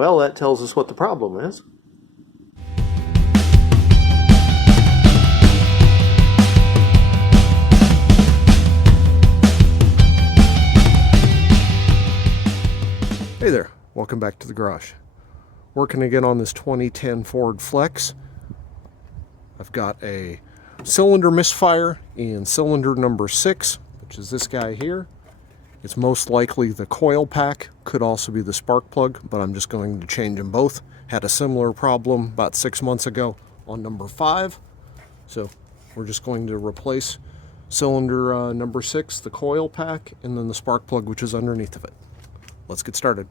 Well, that tells us what the problem is. Hey there, welcome back to the garage. Working again on this 2010 Ford Flex. I've got a cylinder misfire in cylinder number 6, which is this guy here. It's most likely the coil pack, could also be the spark plug, but I'm just going to change them both. Had a similar problem about 6 months ago on number 5. So we're just going to replace cylinder number 6, the coil pack, and then the spark plug, which is underneath of it. Let's get started.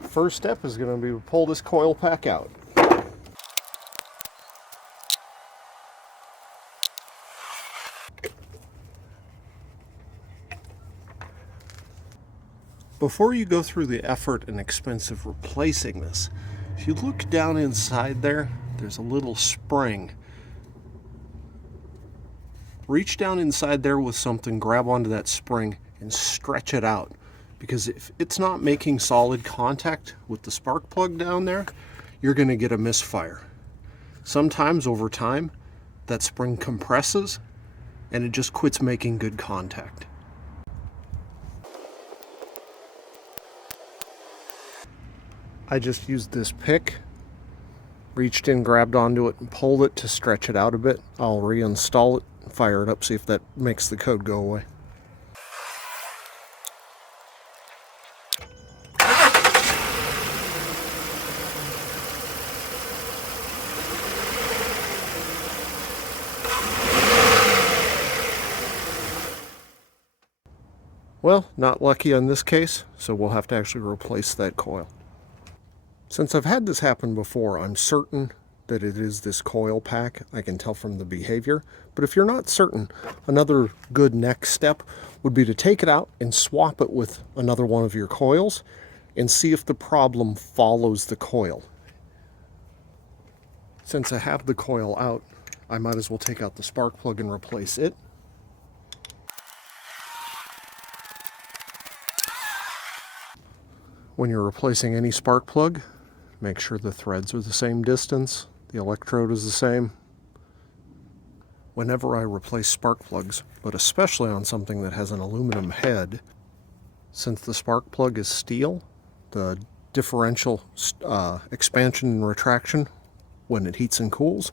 First step is going to be to pull this coil pack out. Before you go through the effort and expense of replacing this, if you look down inside there, there's a little spring. Reach down inside there with something, grab onto that spring, and stretch it out. Because if it's not making solid contact with the spark plug down there, you're going to get a misfire. Sometimes over time, that spring compresses and it just quits making good contact. I just used this pick, reached in, grabbed onto it, and pulled it to stretch it out a bit. I'll reinstall it, fire it up, see if that makes the code go away. Well, not lucky on this case, so we'll have to actually replace that coil. Since I've had this happen before, I'm certain that it is this coil pack. I can tell from the behavior. But if you're not certain, another good next step would be to take it out and swap it with another one of your coils and see if the problem follows the coil. Since I have the coil out, I might as well take out the spark plug and replace it. When you're replacing any spark plug, make sure the threads are the same distance, the electrode is the same. Whenever I replace spark plugs, but especially on something that has an aluminum head, since the spark plug is steel, the differential expansion and retraction when it heats and cools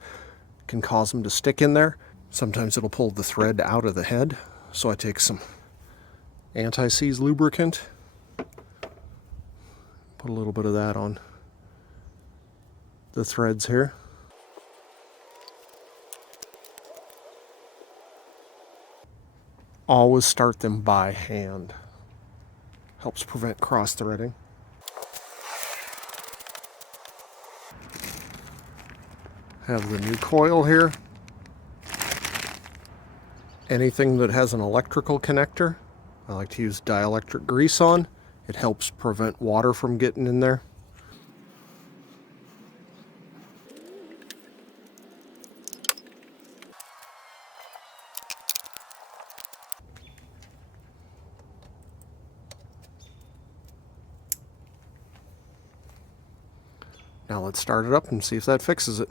can cause them to stick in there. Sometimes it'll pull the thread out of the head, so I take some anti-seize lubricant, put a little bit of that on the threads here. Always start them by hand. Helps prevent cross-threading. Have the new coil here. Anything that has an electrical connector, I like to use dielectric grease on. It helps prevent water from getting in there. Now let's start it up and see if that fixes it.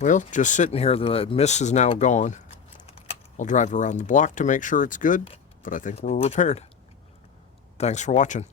Well, just sitting here, the mist is now gone. I'll drive around the block to make sure it's good, but I think we're repaired. Thanks for watching.